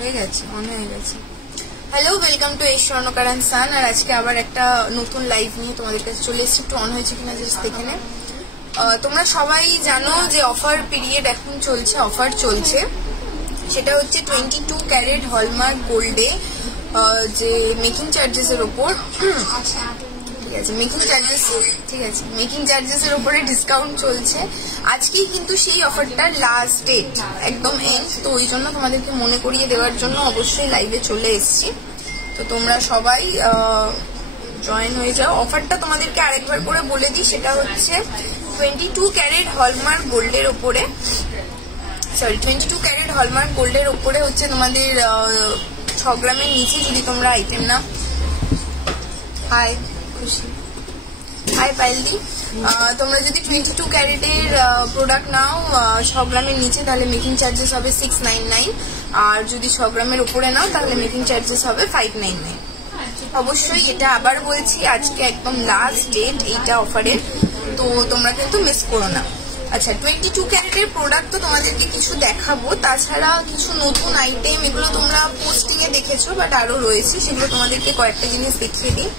হয়ে গেছে, অন হয়ে গেছে। হ্যালো, ওয়েলকাম টু এই স্বর্ণকার অ্যান্ড সান। আর আজকে আবার একটা নতুন লাইভ নিয়ে তোমাদের কাছে চলে এসেছি। একটু অন হয়েছে কিনা জাস্ট দেখে নে। তোমরা সবাই জানো যে অফার পিরিয়ড এখন চলছে, অফার চলছে। সেটা হচ্ছে 22 ক্যারেট হলমার্ক গোল্ডে যে মেকিং চার্জেসের ওপর, ঠিক আছে, মেকিং চার্জেসের উপরে ডিসকাউন্ট চলছে। আজকেই কিন্তু সেই অফারটার লাস্ট ডেট, একদম এন্ড। তো ওই জন্য তোমাদেরকে মনে করিয়ে দেওয়ার জন্য অবশ্যই লাইভে চলে এসেছি। তো তোমরা সবাই জয়েন হয়ে যাও। অফারটা তোমাদেরকে আরেকবার করে বলে দিই, সেটা হচ্ছে 22 ক্যারেট হলমার্ক গোল্ডের ওপরে, 22 ক্যারেট হলমার্ক গোল্ডের ওপরে হচ্ছে তোমাদের 6 গ্রামের নিচে যদি তোমরা আইটেম না, হাই খুশি, হাই পাইলদি, তোমরা যদি 22 ক্যারেটের প্রোডাক্ট নাও 6 গ্রামের নিচে, তাহলে মেকিং চার্জেস হবে 699। আর যদি 6 গ্রামের উপরে নাও তাহলে মেকিং চার্জেস হবে 599। অবশ্যই এটা আবার বলছি, আজকে একদম লাস্ট ডেট এইটা অফারের, তো তোমরা কিন্তু মিস করো না। আচ্ছা, 22 ক্যারেটের প্রোডাক্ট তো তোমাদেরকে কিছু দেখাবো, তাছাড়া কিছু নতুন আইটেম, এগুলো তোমরা পোস্টিং এ দেখেছো, বাট আরো রয়েছে, সেগুলো তোমাদেরকে কয়েকটা জিনিস দেখিয়ে দিই।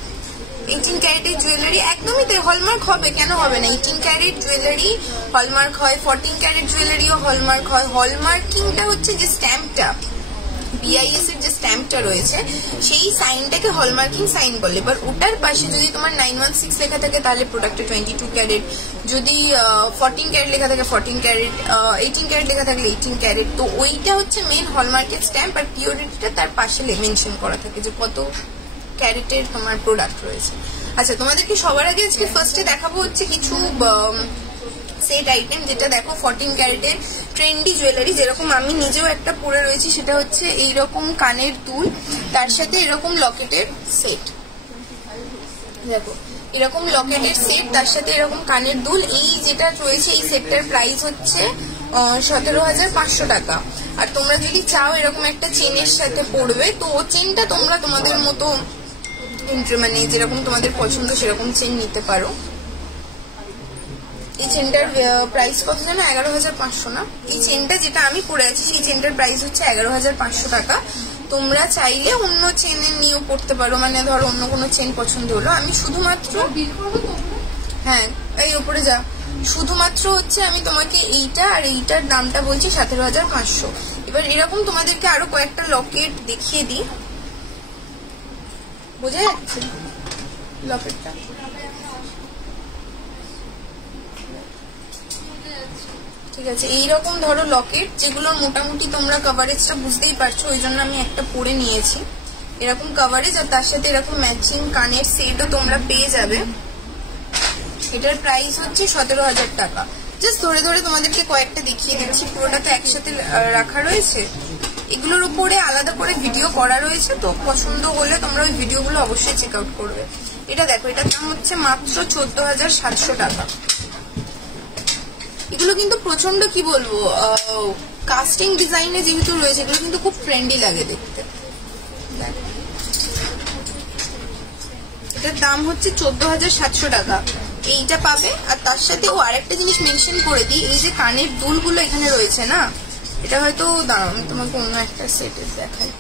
18 ক্যারেটের জুয়েলারি একদমই হলমার্ক হবে, কেন হবে না? 18 ক্যারেট জুয়েলারি হলমার্ক হয়, 14 ক্যারেট জুয়েলারিও হলমার্ক হয়। হলমার্কিংটা হচ্ছে যে স্ট্যাম্পটা, BIS এর যে স্ট্যাম্পটা রয়েছে, সেই সাইনটাকে হলমার্কিং সাইন বলে। এবার ওটার পাশে যদি তোমার 916 লেখা থাকে তাহলে প্রোডাক্টে 22 ক্যারেট, যদি 14 ক্যারেট লেখা থাকে 14 ক্যারেট, 18 ক্যারেট লেখা থাকলে 18 ক্যারেট। তো ওইটা হচ্ছে মেন হলমার্কের স্ট্যাম্প, আর পিওরিটিটা তার পাশে মেনশন করা থাকে যে কত ক্যারেটের তোমার প্রোডাক্ট রয়েছে। আচ্ছা, তোমাদেরকে সবার আগে আজকে ফার্স্টে দেখাবো হচ্ছে কিছু সেট আইটেম, যেটা দেখো 14 ক্যারেটের ট্রেন্ডি জুয়েলারি, যেরকম আমি নিজেও একটা পরে রয়েছি। সেটা হচ্ছে এইরকম কানের দুল, তার সাথে এরকম লকেটের সেট, দেখো এরকম লকেটের সেট, তার সাথে এরকম কানের দুল। এই যেটা রয়েছে এই সেটটার প্রাইস হচ্ছে 17,500 টাকা। আর তোমরা যদি চাও এরকম একটা চেনের সাথে পড়বে, তো চেনটা তোমরা তোমাদের মতো মানে যেরকম তোমাদের পছন্দ সেরকম চেন নিতে পারো। এই চেনটার প্রাইস কত জানো? 11,500 না। এই চেনটা যেটা আমি পরে আছি সেই চেনটার প্রাইস হচ্ছে 11,500 টাকা। তোমরা চাইলে অন্য চেনের নিয়েও পড়তে পারো, মানে ধরো অন্য কোনো চেন পছন্দ হলো। আমি শুধুমাত্র, হ্যাঁ এই উপরে যা, শুধুমাত্র হচ্ছে আমি তোমাকে এইটা আর এইটার দামটা বলছি 17,500। এবার এরকম তোমাদেরকে আরো কয়েকটা লকেট দেখিয়ে দিই, বোঝা যাচ্ছে লকেটটা? ঠিক আছে, এইরকম ধরো লকেট, যেগুলোর মোটামুটি তোমরা কভারেজটা বুঝতেই পারছো, ওই জন্য আমি একটা পরে নিয়েছি। এরকম কভারেজ, আর তার সাথে এরকম ম্যাচিং কানের সেটও তোমরা পেয়ে যাবে। এটার প্রাইস হচ্ছে 17,000 টাকা। জাস্ট ধরে ধরে তোমাদেরকে কয়েকটা দেখিয়ে দিচ্ছি, পুরোটা তো একসাথে রাখা রয়েছে। এগুলোর উপরে আলাদা করে ভিডিও করা রয়েছে, তো পছন্দ হলে তোমরা ওই ভিডিওগুলো অবশ্যই চেক আউট করবে। এটা দেখো, এটার দাম হচ্ছে মাত্র 14,700 টাকা। এগুলো কিন্তু প্রচন্ড, কি বলবো, কাস্টিং ডিজাইনে যেহেতু রয়েছে, এগুলো কিন্তু খুব ট্রেন্ডি লাগে দেখতে। এটার দাম হচ্ছে 14,700 টাকা। এইটা পাবে, আর তার সাথে ও আরেকটা জিনিস মেনশন করে দিই, এই যে কানের দুলগুলো এখানে রয়েছে না, এটা হয়তো দাঁড়াও আমি তোমাকে অন্য একটা সেটে দেখাই।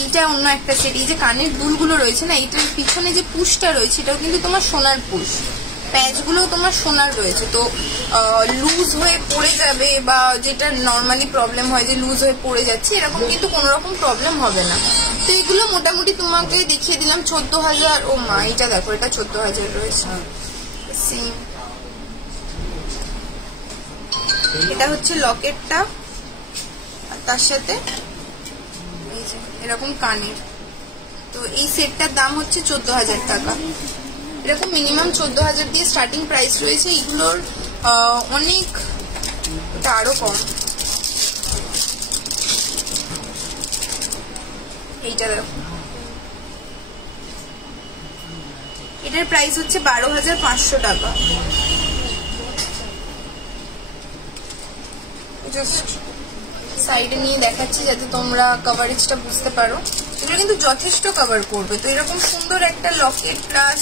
এইটা অন্য একটা সেট। এই যে কানের দুলগুলো রয়েছে না, এইটার পিছনে যে পুশটা রয়েছে এটাও কিন্তু তোমার সোনার পুশ, প্যাচগুলো তোমার সোনার রয়েছে। তো লুজ হয়ে পড়ে যাবে, বা যেটা নর্মালি প্রবলেম হয় যে লুজ হয়ে পড়ে যাচ্ছে, এরকম কিন্তু কোনো রকম প্রবলেম হবে না। তো এগুলো মোটামুটি তোমাকে দেখিয়ে দিলাম 14,000। ও মা, এটা দেখো, এটা 14,000 রয়েছে। এটা হচ্ছে লকেটটা, আর তার সাথে এরকম কানের। তো এই সেটটার দাম হচ্ছে 14,000 টাকা। এরকম মিনিমাম 14,000 দিয়ে স্টার্টিং প্রাইস রয়েছে। এগুলোর অনেক, এটা আরো কম। এইটা দেখো, এটার প্রাইস হচ্ছে 12,500 টাকা। জাস্ট সাইডে নিয়ে দেখাচ্ছি যাতে তোমরা কভারেজটা বুঝতে পারো। এগুলো কিন্তু যথেষ্ট কভার করবে। তো এরকম সুন্দর একটা লকেট প্লাস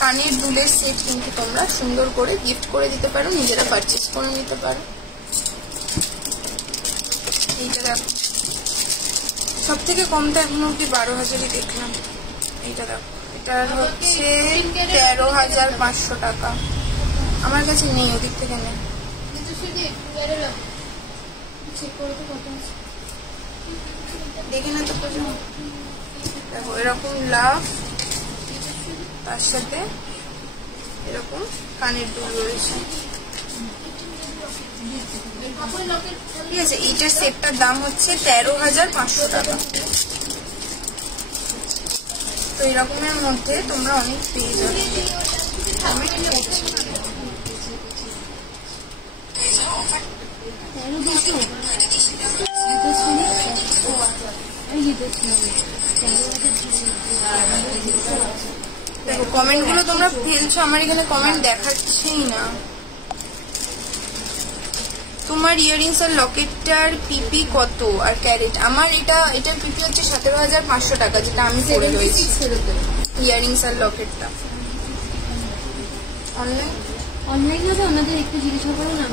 কানের দুলের সেট কিন্তু তোমরা সুন্দর করে গিফট করে দিতে পারো, নিজেরা পারচেস করে নিতে পারো। এইটা দেখো, সব থেকে কম তো এখনো অব্দি 12,000-ই দেখলাম। এইটা দেখো, এটার হচ্ছে 13,500 টাকা। আমার কাছে নেই, ওদিক থেকে নেই। দেখে না তো দেখো, এরকম লাভ, তার সাথে এরকম কানের দুল রয়েছে, ঠিক আছে। এইটার সেটটার দাম হচ্ছে 13,500 টাকা। তো এরকমের মধ্যে তোমরা অনেক পেয়ে যাবে। দেখো কমেন্ট গুলো তোমরা ফেলছো, আমার এখানে কমেন্ট দেখাচ্ছেই না। তোমার ইয়ারিংস আর লকেটটার পিপি কত আর ক্যারেট? আমার এটার পিপি হচ্ছে 17,500 টাকা, যেটা আমি পরে রয়েছি। ইয়ারিংস আর লকেটটা অনলাইন হবে, আমাদের একটু জিজ্ঞাসা করো না।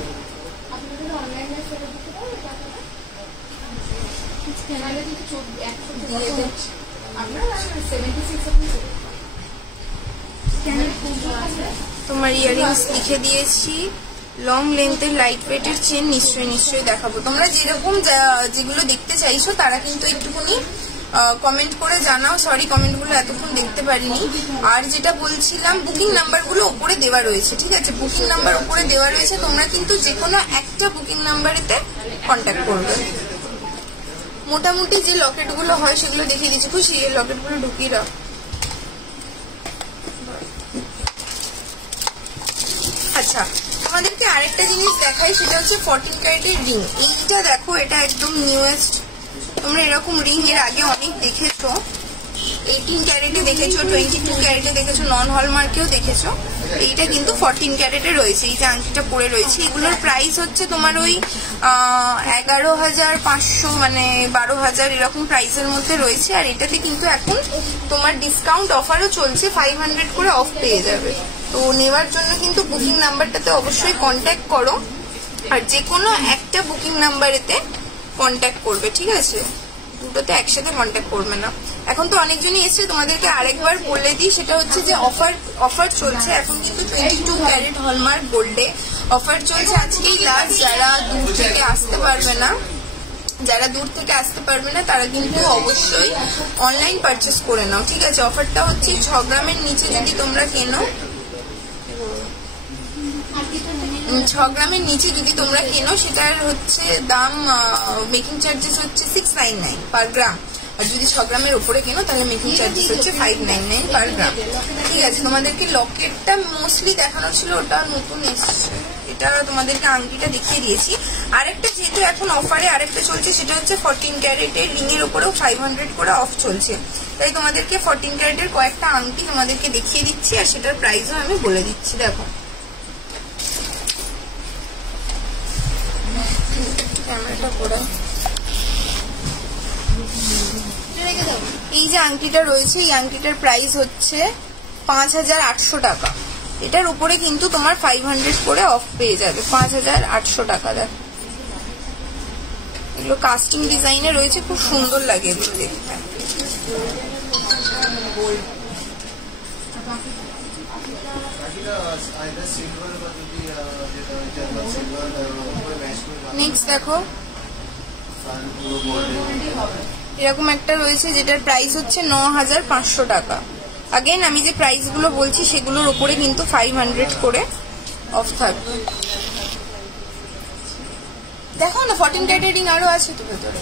তোমার ইয়ারিংস লিখে দিয়েছি, লং লেন্থের লাইট ওয়েটের চেন নিশ্চয়ই দেখাবো। তোমরা যেরকম যেগুলো দেখতে চাইছো তারা কিন্তু একটুখানি কমেন্ট করে জানাও। সরি, কমেন্টগুলো এতক্ষণ দেখতে পারিনি। আর যেটা বলছিলাম, বুকিং নাম্বারগুলো উপরে দেওয়া রয়েছে, ঠিক আছে। বুকিং নাম্বার উপরে দেওয়া রয়েছে, তোমরা কিন্তু যে কোনো একটা বুকিং নাম্বারেতে কন্ট্যাক্ট করবে। মোটামুটি যে লকেটগুলো হয় সেগুলো দেখিয়ে দিচ্ছি। খুশি, এই লকেটগুলো ঢুকিয়ে দাও। আচ্ছা, তোমাদেরকে আরেকটা জিনিস দেখাই, সেটা হচ্ছে 14 ক্যারেটের রিং। এইটা দেখো, এটা একদম নিউয়েস্ট। তোমরা এরকম রিং এর আগে অনেক দেখেছো, 18 ক্যারেটে দেখেছো, 22 ক্যারেটে দেখেছো, নন হলমার্কেও দেখেছো। এইটা কিন্তু 14 ক্যারেটে রয়েছে। এই যে আংটিটা পরে রয়েছে, এগুলোর প্রাইস হচ্ছে তোমার ওই 11,500 মানে 12,000 এরকম প্রাইসের মধ্যে রয়েছে। আর এটাতে কিন্তু এখন তোমার ডিসকাউন্ট অফারও চলছে, 500 করে অফ পেয়ে যাবে। তো নেওয়ার জন্য কিন্তু বুকিং নাম্বারটাতে অবশ্যই কন্ট্যাক্ট করো, আর যে কোনো একটা বুকিং নাম্বারেতে কন্ট্যাক্ট করবে, ঠিক আছে। দুটোতে একসাথে কন্ট্যাক্ট করবে না। এখন তো অনেকজনই এসছে, তোমাদেরকে আরেকবার বলে দিই, সেটা হচ্ছে যে অফার চলছে এখন কিন্তু 22 ক্যারেট হলমার্ক গোল্ডে অফার চলছে। আজকেই লাস্ট। যারা দূর থেকে আসতে পারবে না তারা কিন্তু অবশ্যই অনলাইন পারচেস করে নাও, ঠিক আছে। অফারটা হচ্ছে 6 গ্রামের নিচে যদি তোমরা কেনো, 6 গ্রামের নিচে যদি তোমরা কেনো, সেটার হচ্ছে দাম, মেকিং চার্জেস হচ্ছে 699 পার গ্রাম। আর যদি 6 গ্রামের উপরে কেনো তাহলে মেকিং চার্জেস হচ্ছে 599 পার গ্রাম, ঠিক আছে। তোমাদেরকে লকেটটা মোস্টলি দেখানো ছিল, ওটা নতুন এসছে। এটা তোমাদেরকে আংটিটা দেখিয়ে দিয়েছি। আরেকটা যেহেতু এখন অফারে আরেকটা চলছে, সেটা হচ্ছে 14 ক্যারেটের রিং এর উপরেও 500 করে অফ চলছে। তাই তোমাদেরকে 14 ক্যারেটের কয়েকটা আংটি তোমাদেরকে দেখিয়ে দিচ্ছি, আর সেটার প্রাইসও আমি বলে দিচ্ছি। দেখো, ক্যামেরাটা করে এই যে আংটিটা রয়েছে, এই আংটিটার প্রাইস হচ্ছে 5,800 টাকা। এটার উপরে কিন্তু তোমার 500 করে অফ পেয়ে যাবে, 5,800 টাকা। দেখো, এগুলো কাস্টিং ডিজাইনে রয়েছে, খুব সুন্দর লাগে এগুলো দেখতে। নেক্সট দেখো, এরকম একটা রয়েছে যেটার প্রাইস হচ্ছে 9,500 টাকা। আগেন আমি যে প্রাইস গুলো বলছি সেগুলোর উপরে কিন্তু 500 করে অফ থাকবে। দেখো না, 14 ক্যারেটের রিং আরো আছে তো ভেতরে।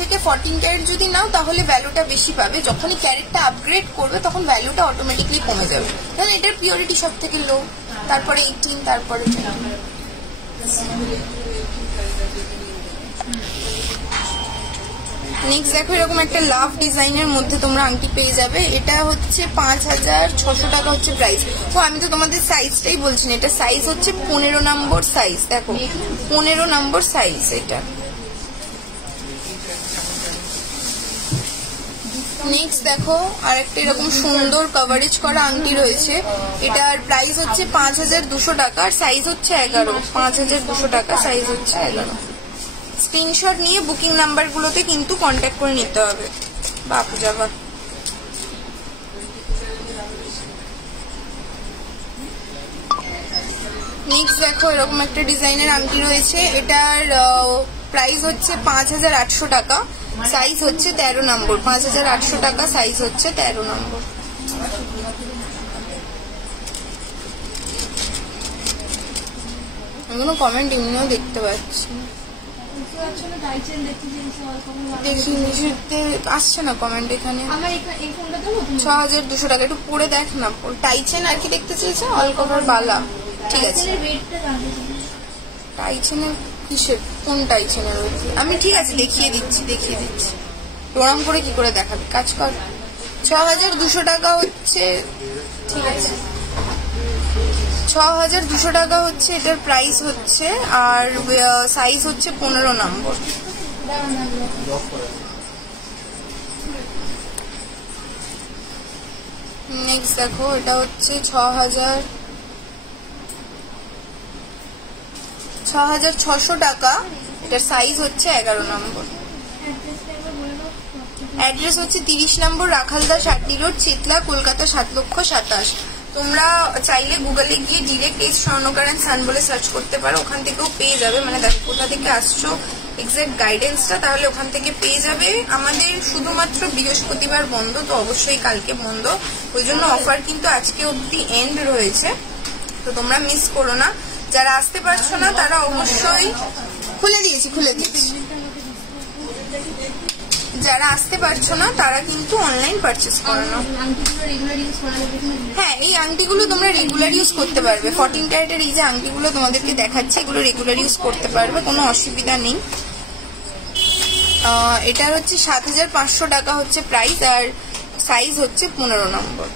থেকে 14 ক্যারেট যদি নাও তাহলে ভ্যালুটা বেশি পাবে। যখনই ক্যারেটটা আপগ্রেড করবে তখন ভ্যালুটা অটোমেটিকলি কমে যাবে, কারণ এটার পিওরিটি সব থেকে লো, তারপরে 18, তারপরে 20। নেক্সট দেখো এরকম একটা লাভ ডিজাইনের মধ্যে তোমরা আংটি পেয়ে যাবে। এটা হচ্ছে 5600 টাকা হচ্ছে প্রাইস। ও আমি তো তোমাদের সাইজটাই বলছি না, এটা সাইজ হচ্ছে 15 নম্বর সাইজ। দেখো 15 নম্বর সাইজ এটা। নেক্সট দেখো আর একটা এরকম সুন্দর কভারেজ করা আংটি রয়েছে। এটার প্রাইস হচ্ছে 5200 টাকা আর সাইজ হচ্ছে 11। 5200 টাকা, সাইজ হচ্ছে 11। স্ক্রিনশট নিয়ে বুকিং নাম্বার গুলোতে কিন্তু কন্ট্যাক্ট করে নিতে হবে। বাপু যাবা। নেক্সট দেখো এরকম একটা ডিজাইনের আংটি রয়েছে। এটার প্রাইস হচ্ছে 5800 টাকা, সাইজ হচ্ছে 13 নম্বর। 5800 টাকা, সাইজ হচ্ছে 13 নম্বর। আমি কোনো কমেন্ট এমনিও দেখতে পাচ্ছি না, দেখি নিচুতে আসছে না কমেন্ট। এখানে 6200 টাকা, একটু পরে দেখ না। টাইচেন আর কি দেখতে চেয়েছে? অল কভার বালা, ঠিক আছে। টাইচেনের কিসের, কোন টাইচেনের? আমি ঠিক আছে দেখিয়ে দিচ্ছি। প্রণাম করে কি করে দেখাবি, কাজ কর। 6200 টাকা হচ্ছে, ঠিক আছে 6200 টাকা হচ্ছে এটার প্রাইস হচ্ছে। আর সাইজ হচ্ছে 15 নম্বর। নেক্সট দেখো এটা হচ্ছে 6600 টাকা, এটার সাইজ হচ্ছে 11 নম্বর। অ্যাড্রেস হচ্ছে 30 নম্বর রাখালদাস আটটি রোড, চিতলা, কলকাতা 7,27,000। তোমরা চাইলে গুগলে গিয়ে ডিরেক্ট এই স্বর্ণকার এন্ড সান বলে সার্চ করতে পারো, ওখান থেকেও পেয়ে যাবে। মানে দেখো কোথা থেকে আসছো এক্সাক্ট গাইডেন্সটা, তাহলে ওখান থেকে পেয়ে যাবে। আমাদের শুধুমাত্র বৃহস্পতিবার বন্ধ, তো অবশ্যই কালকে বন্ধ, ওই জন্য অফার কিন্তু আজকে অবধি এন্ড রয়েছে, তো তোমরা মিস করো না। যারা আসতে পারছো না তারা অবশ্যই খুলে দিয়েছি। যারা আসতে পারছো না তারা কিন্তু অনলাইন পারচেস করো না। হ্যাঁ, এই আংটিগুলো তোমরা রেগুলার ইউজ করতে পারবে। 14 ক্যারেটের এই যে আংটিগুলো তোমাদেরকে দেখাচ্ছে, এগুলো রেগুলার ইউজ করতে পারবে, কোনো অসুবিধা নেই। এটার হচ্ছে 7500 টাকা হচ্ছে প্রাইস আর সাইজ হচ্ছে 15 নম্বর।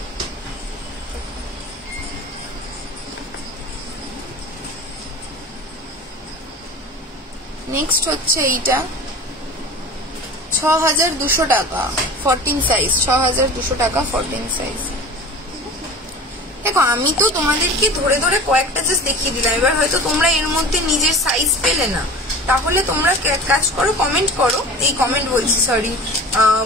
নেক্সট হচ্ছে এইটা 6200 টাকা 14 সাইজ। 6200 টাকা 14 সাইজ। দেখো আমি তো তোমাদেরকে ধরে ধরে কয়েকটা জাস্ট দেখিয়ে দিলাম, এবার হয়তো তোমরা এর মধ্যে নিজের সাইজ পেলে না, তাহলে তোমরা কাজ করো, কমেন্ট করো, এই কমেন্ট বলছি সরি,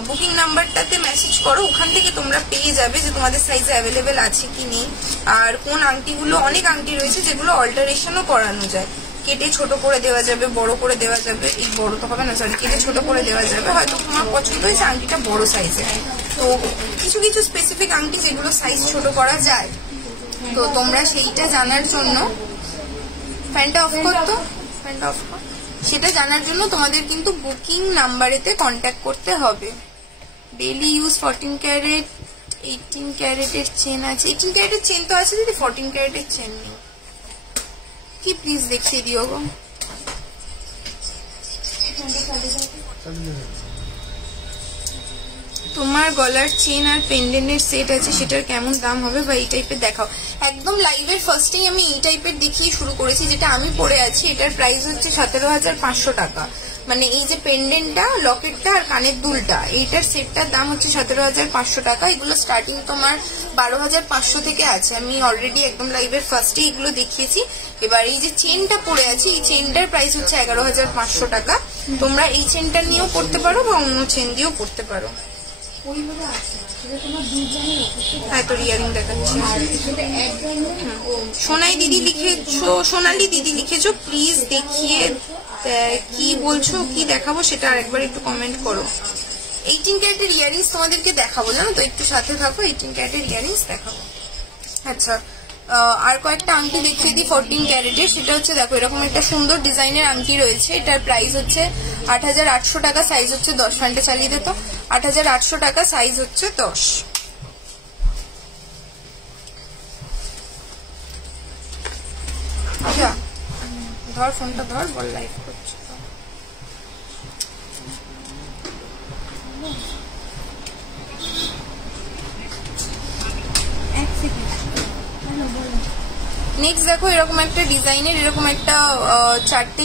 বুকিং নাম্বারটাতে মেসেজ করো, ওখান থেকে তোমরা পেয়ে যাবে যে তোমাদের সাইজে অ্যাভেলেবেল আছে কি নেই। আর কোন আংটিগুলো, অনেক আংটি রয়েছে যেগুলো অল্টারেশনও করানো যায়, কেটে ছোট করে দেওয়া যাবে, বড় করে দেওয়া যাবে। এই বড় তো হবে না, সরি, কেটে ছোট করে দেওয়া যাবে। হয়তো তোমার পছন্দ হয়েছে আংটিটা বড় সাইজে, তো কিছু কিছু স্পেসিফিক আংটি যেগুলো সাইজ ছোট করা যায়, তো তোমরা সেইটা জানার জন্য, ফ্যানটা অফ করতো, ফ্যানটা অফ কর, সেটা জানার জন্য তোমাদের কিন্তু বুকিং নাম্বারেতে কন্ট্যাক্ট করতে হবে। ডেইলি ইউজ 14 ক্যারেট, 18 ক্যারেটের চেন আছে। 18 ক্যারেটের চেন তো আছে দিদি, 14 ক্যারেটের চেন নেই কি, প্লিজ দেখিয়ে দিও গো। তোমার গলার চেন আর পেন্ডেন্টের সেট আছে, সেটার কেমন দাম হবে বা এই টাইপের দেখাও। একদম লাইভের ফার্স্টেই আমি এই টাইপের দেখিয়ে শুরু করেছি, যেটা আমি পরে আছি। এটার প্রাইস হচ্ছে 17,500 টাকা। মানে এই যে পেন্ডেন্টটা, লকেটটা আর কানের দুলটা, এইটার সেটটার দাম হচ্ছে 17,500 টাকা। এগুলো স্টার্টিং তোমার 12,500 থেকে আছে। আমি অলরেডি একদম লাইভের ফার্স্টে এগুলো দেখিয়েছি। এবার এই যে চেনটা পরে আছে, এই চেনটার প্রাইস হচ্ছে 11,500 টাকা। তোমরা এই চেনটা নিয়েও পড়তে পারো বা অন্য চেন দিয়েও পড়তে পারো। হ্যাঁ, তোর ইয়ারিং দেখাচ্ছি। সোনাই দিদি লিখেছো, সোনালি দিদি লিখেছো, প্লিজ দেখিয়ে কি বলছো, কি দেখাবো সেটা আরেকবার একটু কমেন্ট করো। 18 ক্যারেটের ইয়ারিংস তোমাদেরকে দেখাবো, জানো তো, একটু সাথে থাকো। 18 ক্যারেটের ইয়ারিংস দেখাবো। আচ্ছা, আর কয়েকটা আংটি দেখিয়ে দিই 14 ক্যারেটের। সেটা হচ্ছে দেখো এরকম একটা সুন্দর ডিজাইনের আংটি রয়েছে। এটার প্রাইস হচ্ছে 8,800 টাকা, সাইজ হচ্ছে 10। ফ্যানটা চালিয়ে দিত। 8,800 টাকা, সাইজ হচ্ছে 10। আচ্ছা ধর, ফোনটা ধর, বল লাইভ করছি। নেক্সট দেখো এরকম একটা ডিজাইনের, এরকম একটা 4টে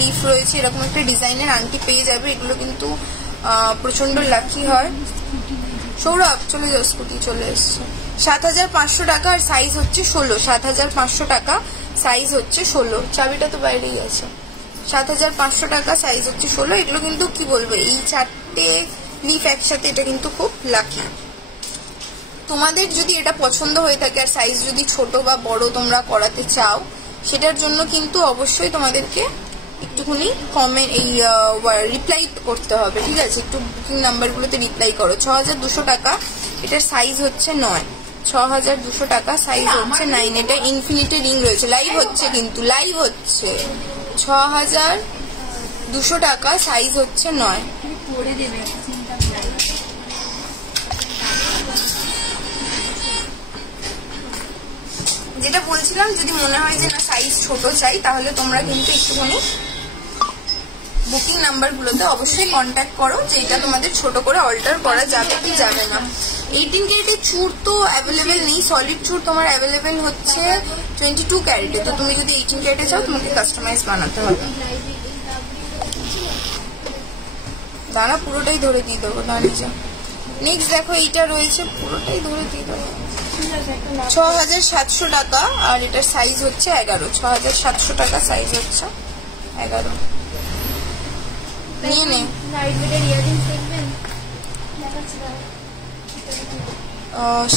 লিফ রয়েছে, এরকম একটা ডিজাইনের আংটি পেয়ে যাবে। এগুলো কিন্তু প্রচন্ড লাকি হয়। সৌরভ চলে যাও, স্কুটি চলে এসছে। 7,500 টাকা আর সাইজ হচ্ছে 16। 7,500 টাকা সাইজ হচ্ছে 16। চাবিটা তো বাইরেই আছে। 7,500 টাকা সাইজ হচ্ছে 16। এগুলো কিন্তু কি বলবো, এই 4টে লিফ একসাথে, এটা কিন্তু খুব লাকি। তোমাদের যদি এটা পছন্দ হয়ে থাকে আর সাইজ যদি ছোট বা বড় তোমরা করাতে চাও, সেটার জন্য কিন্তু অবশ্যই তোমাদেরকে একটুখানি কমেন্ট রিপ্লাই করতে হবে, ঠিক আছে? একটু বুকিং নাম্বারগুলোতে রিপ্লাই করো। 6,200 টাকা, এটার সাইজ হচ্ছে 9। 6,200 টাকা সাইজ হচ্ছে 9। এটা ইনফিনিটি রিং রয়েছে, লাইভ হচ্ছে কিন্তু, লাইভ হচ্ছে। 6,200 টাকা সাইজ হচ্ছে 9। যেটা বলছিলাম, যদি মনে হয় যে না সাইজ ছোট চাই, তাহলে তোমরা কিন্তু একটুখানি বুকিং নাম্বারগুলোতে অবশ্যই কন্ট্যাক্ট করো যে এটা তোমাদের ছোট করে অল্টার করা যাবে কি যাবে না। 18 ক্যারেটের চুর তো অ্যাভেলেবেল নেই, সলিড চুর তোমার অ্যাভেলেবেল হচ্ছে 22 ক্যারেটে। তো তুমি যদি 18 ক্যারেটে চাও, তোমাকে কাস্টমাইজ বানাতে হবে। দানা পুরোটাই ধরে দিয়ে দেবো, দাঁড়িয়ে। নেক্সট দেখো এইটা রয়েছে, পুরোটাই ধরে দিয়ে দেবো। 6,700 টাকা আর এটার সাইজ হচ্ছে 11। 6,700 টাকা সাইজ হচ্ছে 11। নিয়ে নে।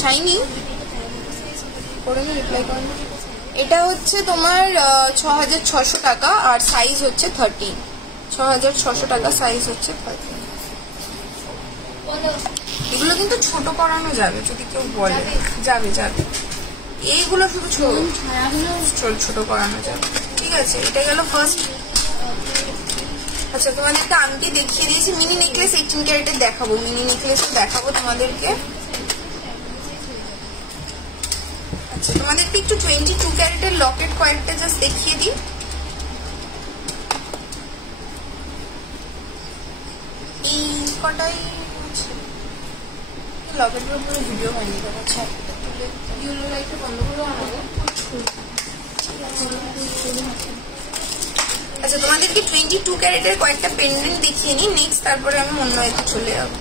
শাইনি করে নি, রিপ্লাই করে নি। এটা হচ্ছে তোমার 6,600 টাকা আর সাইজ হচ্ছে 13। 6,600 টাকা সাইজ হচ্ছে 13। এগুলো কিন্তু ছোট করানো যাবে যদি কেউ বলে, যাবে যাবে। এইগুলো শুধু ছোট করানো যাবে, ঠিক আছে? এটা গেল ফার্স্ট। আচ্ছা, তোমাদেরকে আংটি দেখিয়ে দিয়েছি। মিনি নেকলেস 18 ক্যারেটের দেখাবো, মিনি নেকলেস দেখাবো তোমাদেরকে। আচ্ছা, তোমাদেরকে একটু 22 ক্যারেটের লকেট কয়েকটা জাস্ট দেখিয়ে দিই। এই কটাই লকেটের উপরে ভিডিও হয়নি, আচ্ছা ইউলো লাইটটা বন্ধ করে আনাবো। আচ্ছা, তোমাদেরকে 22 ক্যারেটের কয়েকটা পেন্ডেন্ট দেখিয়ে নিই, নেক্সট তারপরে আমি অন্য একটু চলে যাবো।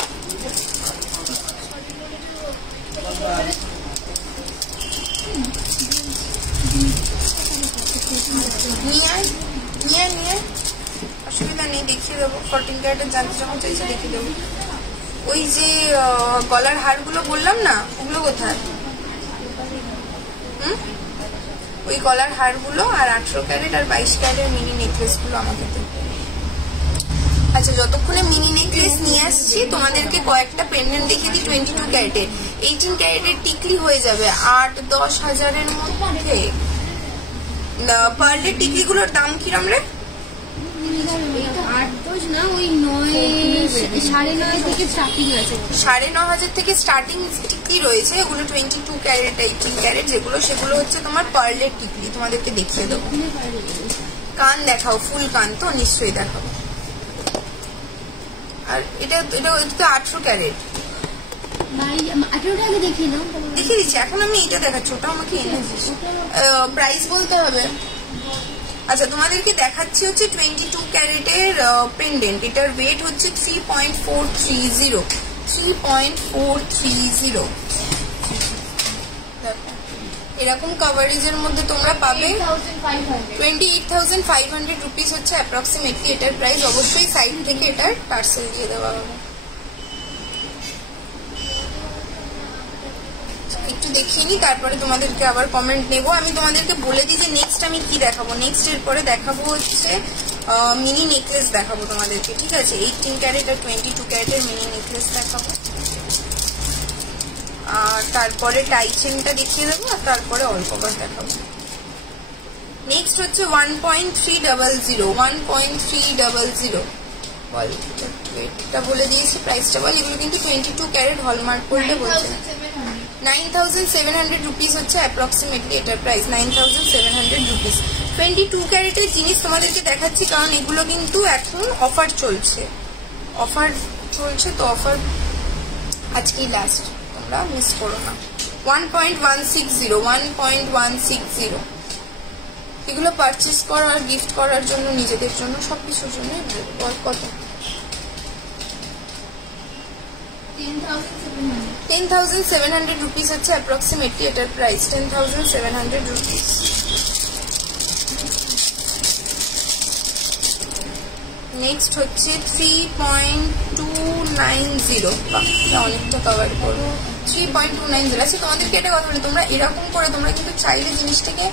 নিয়ে অসুবিধা নেই, দেখিয়ে দেবো। 14 ক্যারেটের জানতে যখন চাইছে দেখিয়ে দেবো। ওই যে গলার হারগুলো বললাম না, ওগুলো কোথায়? ওই গলার হারগুলো আর 18 ক্যারেট আর 22 ক্যারেটের মিনি নেকলেসগুলো আমাকে দেবে। আচ্ছা, যতক্ষণে মিনি নেকলেস নিয়ে আসছি, তোমাদেরকে কয়েকটা পেন্ডেন্ট দেখিয়ে দিই 22 ক্যারেটের। 18 ক্যারেটের টিকলি হয়ে যাবে 8-10 হাজারের মধ্যে। পার্লের টিকলিগুলোর দাম কিরম রে? 8-10 না, ওই 9-9.5 থেকে স্টার্টিং আছে। 9,500 থেকে স্টার্টিং টিকলি রয়েছে। এগুলো 22 ক্যারেট 18 ক্যারেট যেগুলো, সেগুলো হচ্ছে তোমার পার্লের টিকলি। তোমাদেরকে দেখিয়ে দেবো। কান দেখাও, ফুল কান তো নিশ্চয়ই দেখাবো। আর এটা 18 ক্যারেট। 18 টাকা দেখিয়ে নাও, দেখিয়ে দিচ্ছি। এখন আমি এটা দেখাচ্ছি, ওটা আমাকে এনে দিস। প্রাইস বলতে হবে। আচ্ছা, তোমাদেরকে দেখাচ্ছি হচ্ছে 22 ক্যারেটের পেন্ডেন্ট। এটার ওয়েট হচ্ছে 3.430। 3.430 এরকম কাভারেজের মধ্যে তোমরা পাবে। 28,500 রুপিস হচ্ছে অ্যাপ্রক্সিমেটলি এটার প্রাইস। অবশ্যই সাইড থেকে এটার পার্সেল দিয়ে দেওয়া হবে। একটু দেখিয়ে নি, তারপরে তোমাদেরকে আবার কমেন্ট নেবো। আমি তোমাদেরকে বলে দিই যে নেক্সট আমি কি দেখাবো। নেক্সট এর পরে দেখাবো হচ্ছে মিনি নেকলেস দেখাবো তোমাদেরকে, ঠিক আছে? 18 ক্যারেট আর 22 ক্যারেটের মিনি নেকলেস দেখাবো। আর তারপরে টাই চেনটা দেখিয়ে দেবো, আর তারপরে অল কভার দেখাবো। নেক্সট হচ্ছে 1.300। 1.300 বল, এটা বলে দিয়েছি প্রাইসটা বল। এগুলো কিন্তু 22 ক্যারেট হলমার্ক করলে বলছে 9,700 রুপিস হচ্ছে অ্যাপ্রক্সিমেটলি এটার প্রাইস। 9,700 রুপিস। 22 ক্যারেটের জিনিস তোমাদেরকে দেখাচ্ছি কারণ এগুলো কিন্তু এখন অফার চলছে। তো অফার আজকেই লাস্ট, তোমরা মিস করো না। 1.160 এগুলো পারচেস করার, গিফট করার জন্য, নিজেদের জন্য, সবকিছুর জন্য কত? 10,700 রুপিস হচ্ছে অ্যাপ্রক্সিমেটলি এটার প্রাইস। 10,700 রুপিস। নেক্সট হচ্ছে 3.290। অনেকটা কভার করবো। 3.290। আচ্ছা তোমাদেরকে একটা কথা বলি, তোমরা এরকম করে তোমরা কিন্তু চাইলে জিনিসটাকে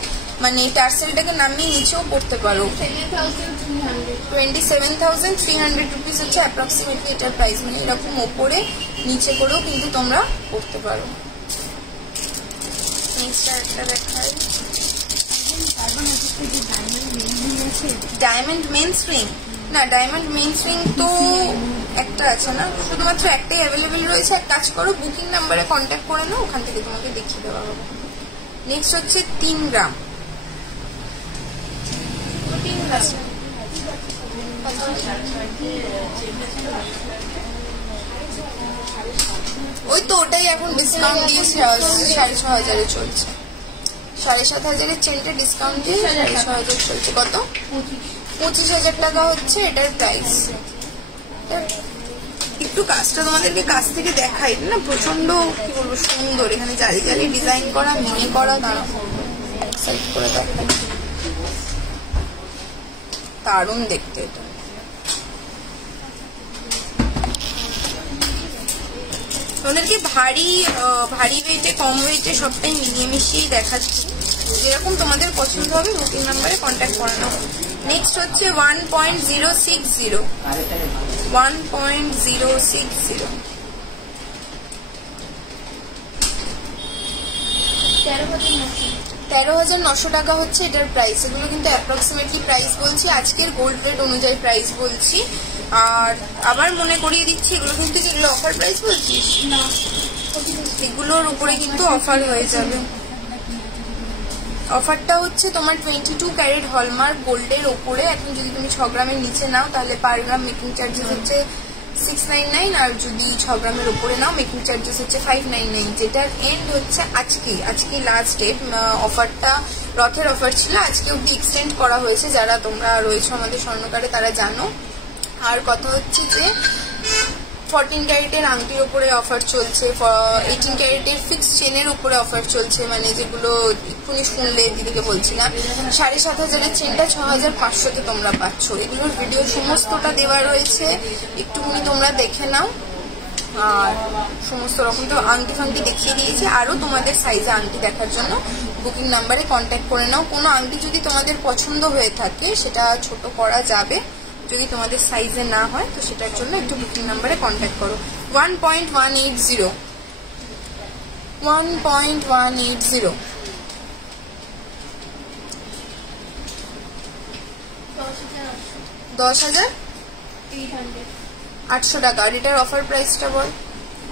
মানে টার্সেলটাকে নামিয়ে নিচেও পড়তে পারো। 27,300 রুপিস হচ্ছে অ্যাপ্রক্সিমেটলি এটার প্রাইস। মানে এরকম ওপরে নিচে করেও কিন্তু তোমরা পড়তে পারো। নেক্সট একটা দেখাই, ডায়মন্ড মেন্স রিং। না, ডায়মন্ড মেন্স রিং তো একটা আছে না, শুধুমাত্র একটাই অ্যাভেলেবেল রয়েছে। এক কাজ করো, বুকিং নাম্বারে কন্ট্যাক্ট করে নাও, ওখান থেকে তোমাকে দেখিয়ে দেওয়া হবে। নেক্সট হচ্ছে 3 গ্রাম। ওই তো ওটাই এখন ডিসকাউন্ট দিয়ে 6,500 চলছে। 7,500 চেনটা ডিসকাউন্ট দিয়ে 6,500 চলছে। কত? 25,000 টাকা হচ্ছে এটার প্রাইস। একটু কাজটা তোমাদেরকে কাছ থেকে দেখাই না, প্রচন্ড কি বলবো সুন্দর। এখানে জালি জালি ডিজাইন করা, মিনি করা, সাইড করে দেখাই, দারুণ দেখতে এটা। তোমাদেরকে ভারী ওয়েটে, কম ওয়েটে সবটাই মিলিয়ে মিশিয়ে দেখাচ্ছি, যেরকম তোমাদের পছন্দ হবে বুকিং নাম্বারে কন্ট্যাক্ট করে নাও। নেক্সট হচ্ছে 1.060। 1.060 13,900 টাকা হচ্ছে এটার প্রাইস। এগুলো কিন্তু অ্যাপ্রক্সিমেটলি প্রাইস বলছি, আজকের গোল্ড রেট অনুযায়ী প্রাইস বলছি। আর আবার মনে করিয়ে দিচ্ছি, এগুলো কিন্তু যেগুলো অফার প্রাইস বলছিস না, এগুলোর উপরে কিন্তু অফার হয়ে যাবে। অফারটা হচ্ছে তোমার 22 ক্যারেট হলমার্ক গোল্ডের ওপরে। এখন যদি তুমি 6 গ্রামের নিচে নাও তাহলে পার গ্রাম মেকিং চার্জেস হচ্ছে 699, আর যদি 6 গ্রামের উপরে নাও মেকিং চার্জেস হচ্ছে 599। যেটার এন্ড হচ্ছে আজকে লাস্ট ডেট। অফারটা রথের অফার ছিল, আজকে অব্দি এক্সটেন্ড করা হয়েছে। যারা তোমরা রয়েছে আমাদের স্বর্ণকারে তারা জানো। আর কথা হচ্ছে যে 14 ক্যারেটের আংটির উপরে অফার চলছে, 18 ক্যারেটের ফিক্স চেনের উপরে অফার চলছে, মানে যেগুলো এক্ষুনি শুনলে দিদিকে বলছিলাম। 7,500 চেনটা 6,500-তে তোমরা পাচ্ছ। এগুলোর ভিডিও সমস্তটা দেওয়া রয়েছে, একটুখানি তোমরা দেখে নাও। আর সমস্ত রকম তো আংটি ফাংটি দেখিয়ে দিয়েছি। আরও তোমাদের সাইজে আংটি দেখার জন্য বুকিং নাম্বারে কন্ট্যাক্ট করে নাও। কোনো আংটি যদি তোমাদের পছন্দ হয়ে থাকে সেটা ছোট করা যাবে, যদি তোমাদের সাইজে না হয় তো সেটার জন্য একটু বুকিং নাম্বারে কন্ট্যাক্ট করো। 1.180 10,800 টাকা। আর এটার অফার প্রাইসটা বল,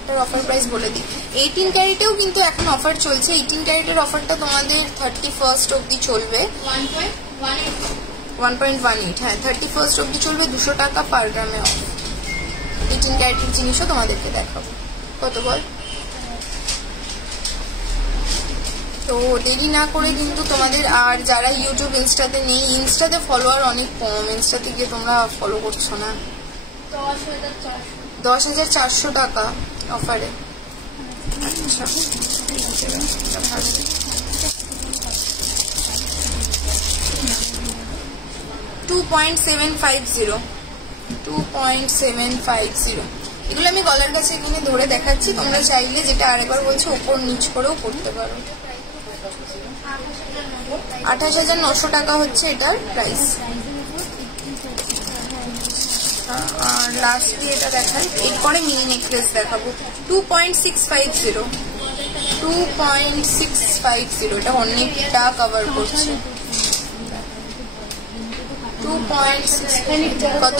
এটার অফার প্রাইস বলে দিই। 18 ক্যারেটেও কিন্তু এখন অফার চলছে। 18 ক্যারেটের অফারটা তোমাদের 31st অবধি চলবে। 1.18, হ্যাঁ 31st অবধি চলবে। 200 টাকা পার গ্রামে অফ। 18 ক্যারেটের জিনিসও তোমাদেরকে দেখাবো। কত বল? তো দেরি না করে কিন্তু তোমাদের, আর যারা ইউটিউব ইনস্টাতে নেই, ইনস্টাতে ফলোয়ার অনেক কম, ইনস্টাতে গিয়ে তোমরা ফলো করছো না। 10,400 টাকা অফারে। আচ্ছা 2.750 এগুলো আমি গলার কাছে এখানে ধরে দেখাচ্ছি। তোমরা চাইলে যেটা আরেকবার বলছি ওপর নিচ করেও করতে পারো। 28,900 টাকা হচ্ছে এটার প্রাইস। আর লাস্টলি এটা দেখাই, এরপরে মিনি নেকলেস দেখাবো। 2.650 এটা অনেকটা কভার করছে। 2.6 কত?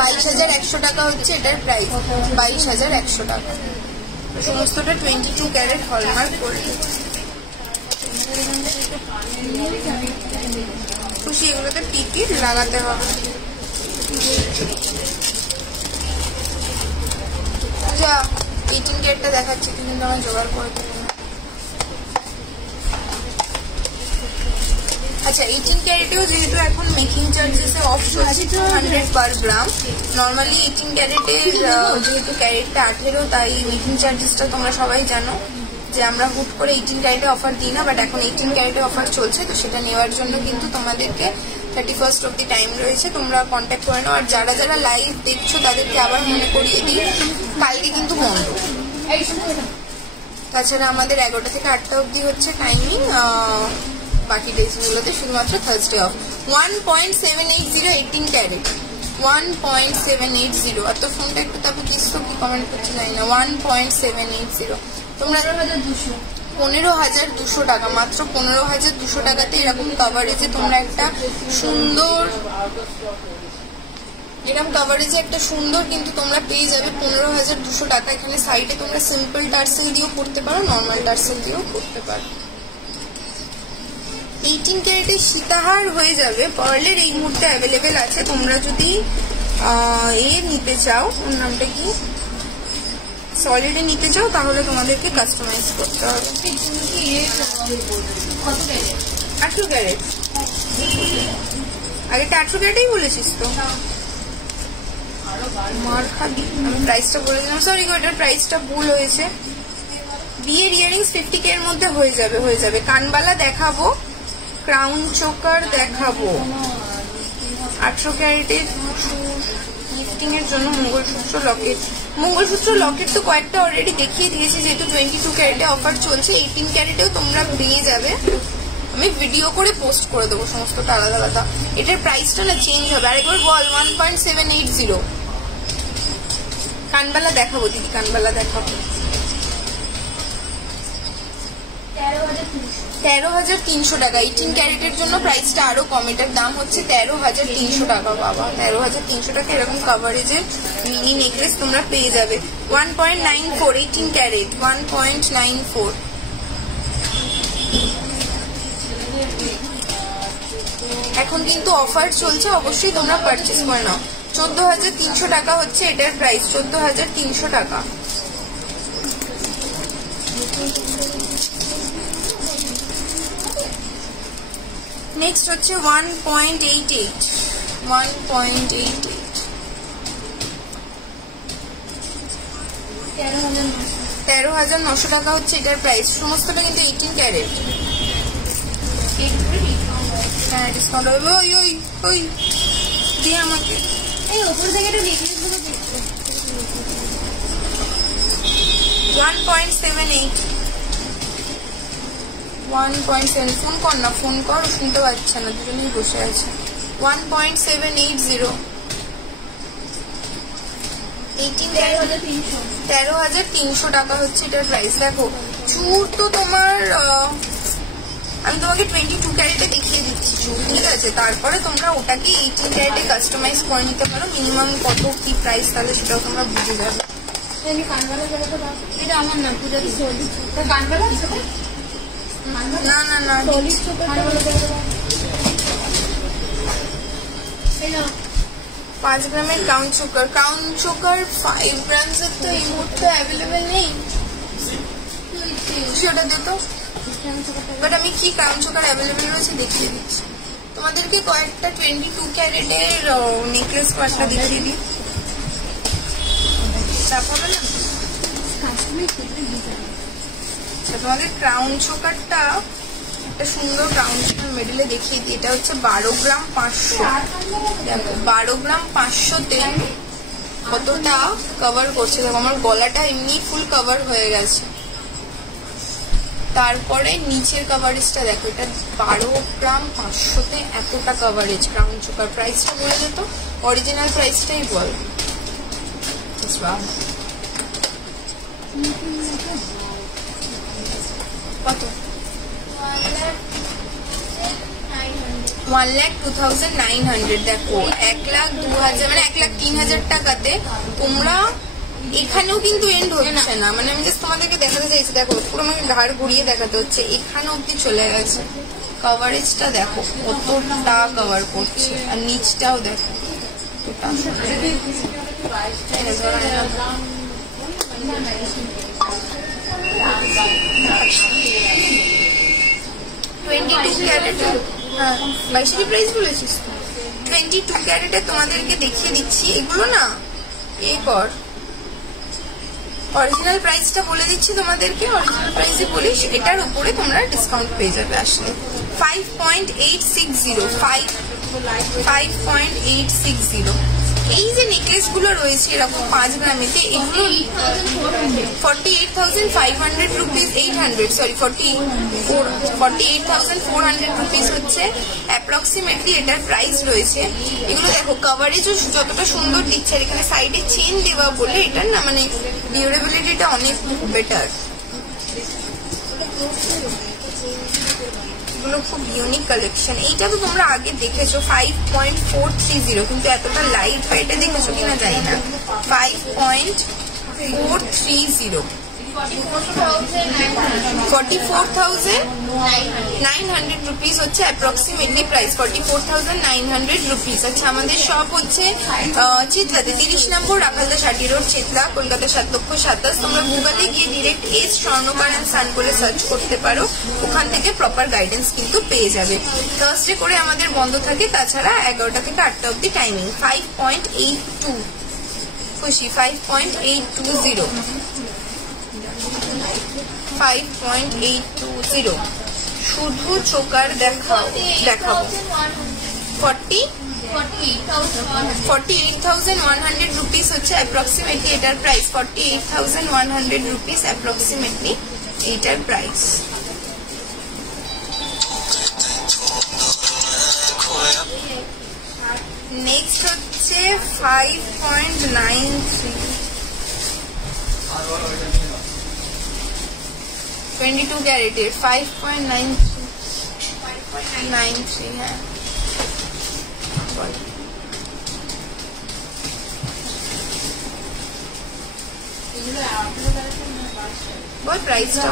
22,100 টাকা হচ্ছে এটার প্রাইস। 22,100 টাকা। সমস্তটা 22 ক্যারেট হলমার্ক গোল্ড। খুশি, এগুলোতে টিকিট লাগাতে হবে। যা 18 ক্যারেটটা দেখাচ্ছি কিন্তু আমার জোগাড় করে দেবো না। আচ্ছা 18 ক্যারেটেও যেহেতু এখন মেকিং চার্জেস অফ চলছে 200 পার গ্রাম। নর্মালি 18 ক্যারেটের যেহেতু ক্যারেটটা 18 তাই মেকিং চার্জেসটা তোমরা সবাই জানো যে আমরা হুট করে 18 ক্যারেটে অফার দিই না, বাট এখন 18 ক্যারেটে অফার চলছে, তো সেটা নেওয়ার জন্য কিন্তু তোমাদেরকে 31st অব্দি টাইম রয়েছে, তোমরা কন্ট্যাক্ট করে নাও। আর যারা যারা লাইভ দেখছো তাদেরকে আবার মনে করিয়ে দিই কালকে কিন্তু বন্ধ। তাছাড়া আমাদের 11টা থেকে 8টা অব্দি হচ্ছে টাইমিং, বাকি ডেজগুলোতে শুধুমাত্র থার্সডে অফ। 1.780 18 ক্যারেট 1.780। আর তো ফোনটা একটু তারপর কিসতো কি কমেন্ট করতে জানি না। 1.780 তোমরা 15,200 টাকা, মাত্র 15,200 টাকাতে এরকম কাভারেজে তোমরা একটা সুন্দর একটা সুন্দর কিন্তু তোমরা পেয়ে যাবে 15,200 টাকা। এখানে সাইডে তোমরা সিম্পল টার্সেল দিয়েও করতে পারো, নর্মাল টার্সেল দিয়েও করতে পারো। 18 ক্যারেটের সীতাহার হয়ে যাবে, পার্লের এই মুহূর্তে অ্যাভেলেবেল আছে। তোমরা যদি নিতে চাও, ওর নামটা কি, সলিডে নিতে চাও তাহলে তোমাদেরকে কাস্টমাইজ করতে হবে। 18 ক্যারেট আগে 18 ক্যারেটেই বলেছিস তো, মার খাবি। আমি প্রাইসটা বলে দিলাম, সরি ওটার প্রাইসটা ভুল হয়েছে। বিয়ের ইয়ারিংস 50K এর মধ্যে হয়ে যাবে। কানবালা দেখাবো, ক্রাউন চোকার দেখাবো, 18 ক্যারেটের গিফটিং এর জন্য মঙ্গলসূত্র লকেট তো কয়েকটা অলরেডি দেখিয়ে দিয়েছি, যেহেতু 22 ক্যারেটে অফার চলছে। 18 ক্যারেটেও তোমরা পেয়ে যাবে, আমি ভিডিও করে পোস্ট করে দেবো সমস্তটা আলাদা আলাদা। এটার প্রাইসটা না চেঞ্জ হবে, আরেকবার বল। 1.780। কানবালা দেখাবো দিদি, কানবালা দেখাবো। 13,300 টাকা 18 ক্যারেটের জন্য প্রাইসটা আরো কম। এটার দাম হচ্ছে 13,300 টাকা। বাবা 13,300 টাকা এরকম কাভারেজের মিনি নেকলেস তোমরা পেয়ে যাবে। 1.94 18 ক্যারেট 1.94। এখন কিন্তু অফার চলছে, অবশ্যই তোমরা পারচেজ করে নাও। 14,300 টাকা হচ্ছে এটার প্রাইস, 14,300 টাকা। নেক্সট হচ্ছে 1.88 13,900 টাকা হচ্ছে এটার প্রাইস। সমস্তটা কিন্তু 18 ক্যারেট। হ্যাঁ ডিসকাউন্ট হবে। ওই দিয়ে আমাকে এই ওপর থেকে একটা নেকলেস গুলো দেখতে। 1.78 1.7। ফোন কর না, ফোন কর, শুনতে পাচ্ছে না, দুজনেই বসে আছে। 1.780 13,300 টাকা হচ্ছে এটার প্রাইস। দেখো চুর তো তোমার আমি তোমাকে 22 ক্যারেটে দেখিয়ে দিচ্ছি চুর, ঠিক আছে? তারপরে তোমরা ওটাকে 18 ক্যারেটে কাস্টমাইজ করে নিতে পারো। মিনিমাম কত কি প্রাইস তাহলে সেটাও তোমরা বুঝে যাবে। এটা আমার না, পূজা দিচ্ছে। কানবালা না 5 গ্রামের ক্রাউন চোকার 5 গ্রামসের তো এই মুহূর্তে অ্যাভেলেবেল নেই। সেটা দিত, বাট আমি কি ক্রাউন চোকার অ্যাভেলেবেল রয়েছে দেখিয়ে দিচ্ছি তোমাদেরকে। কয়েকটা 22 ক্যারেটের নেকলেস কয়েকটা দেখিয়ে দিই, চাপ হবে না। তোমাদের ক্রাউন চোকারটা একটা সুন্দর ক্রাউন চোকার মিডলে দেখিয়ে দিই। এটা হচ্ছে 12 গ্রাম 500। দেখো 12 গ্রাম 500-তে কতটা কভার করছে। দেখো আমার গলাটা এমনি ফুল কভার হয়ে গেছে। তারপরে নিচের কভারেজটা দেখো, এটা 12 গ্রাম 500-তে এতটা কভারেজ ক্রাউন চোকার। প্রাইসটা বলে যেত, অরিজিনাল প্রাইসটাই বল। কত? 1,02,900। দেখো 1,02,000 মানে 1,03,000 টাকাতে তোমরা এখানেও কিন্তু এন্ড হচ্ছে না। মানে আমি জাস্ট তোমাদেরকে দেখাতে চাইছি। দেখো পুরো আমাকে ঘাড় ঘুরিয়ে দেখাতে হচ্ছে, এখানে অব্দি চলে গেছে। কভারেজটা দেখো কতটা কভার করছে, আর নিচটাও দেখো। 22 ক্যারেটের, হ্যাঁ 22 প্রাইস বলেছিস। 22 ক্যারেটের তোমাদেরকে দেখিয়ে দিচ্ছি। এগুলো না এরপর অরিজিনাল প্রাইসটা বলে দিচ্ছি তোমাদেরকে, অরিজিনাল প্রাইসে বলিস, এটার উপরে তোমরা ডিসকাউন্ট পেয়ে যাবে আসলে। 5.860, 5.860। এই যে নেকলেস গুলো রয়েছে এরকম 5 গ্রামেতে, এগুলো 48,500 রুপিস, 48,400 রুপিস হচ্ছে অ্যাপ্রক্সিমেটলি এটার প্রাইস রয়েছে। এগুলো দেখো কভারেজও যতটা সুন্দর দিচ্ছে, আর এখানে সাইডে চেন দেওয়া বলে এটার না মানে ডিউরেবিলিটিটা অনেক বেটার। এগুলো খুব ইউনিক কালেকশন। এইটা তো তোমরা আগে দেখেছো 5.430, কিন্তু এতটা লাইট ওয়েটে দেখেছো কিনা জানি না। 5.430, 44,900 রুপিস হচ্ছে অ্যাপ্রক্সিমেটলি প্রাইস, 44,900 রুপিস। আচ্ছা, আমাদের শপ হচ্ছে চিতলাতে, 30 নম্বর রাখালদা ষাটি রোড, চিতলা, কলকাতা 7,27,000। তোমরা গুগলে গিয়ে ডিরেক্ট এস স্বর্ণকার অ্যান্ড সান বলে সার্চ করতে পারো, ওখান থেকে প্রপার গাইডেন্স কিন্তু পেয়ে যাবে। থার্সডে করে আমাদের বন্ধ থাকে, তাছাড়া 11টা থেকে 8টা অব্দি টাইমিং। 5.82 খুশি, 5.820, 5.820। শুধু চোকার দেখাবো 48,100 রুপিস হচ্ছে অ্যাপ্রক্সিমেটলি এটার প্রাইস, 48,100 রুপিস অ্যাপ্রক্সিমেটলি এইটার প্রাইস। নেক্সট হচ্ছে 5.93, 22 ক্যারেটের 5.93, হ্যাঁ বল প্রাইসটা।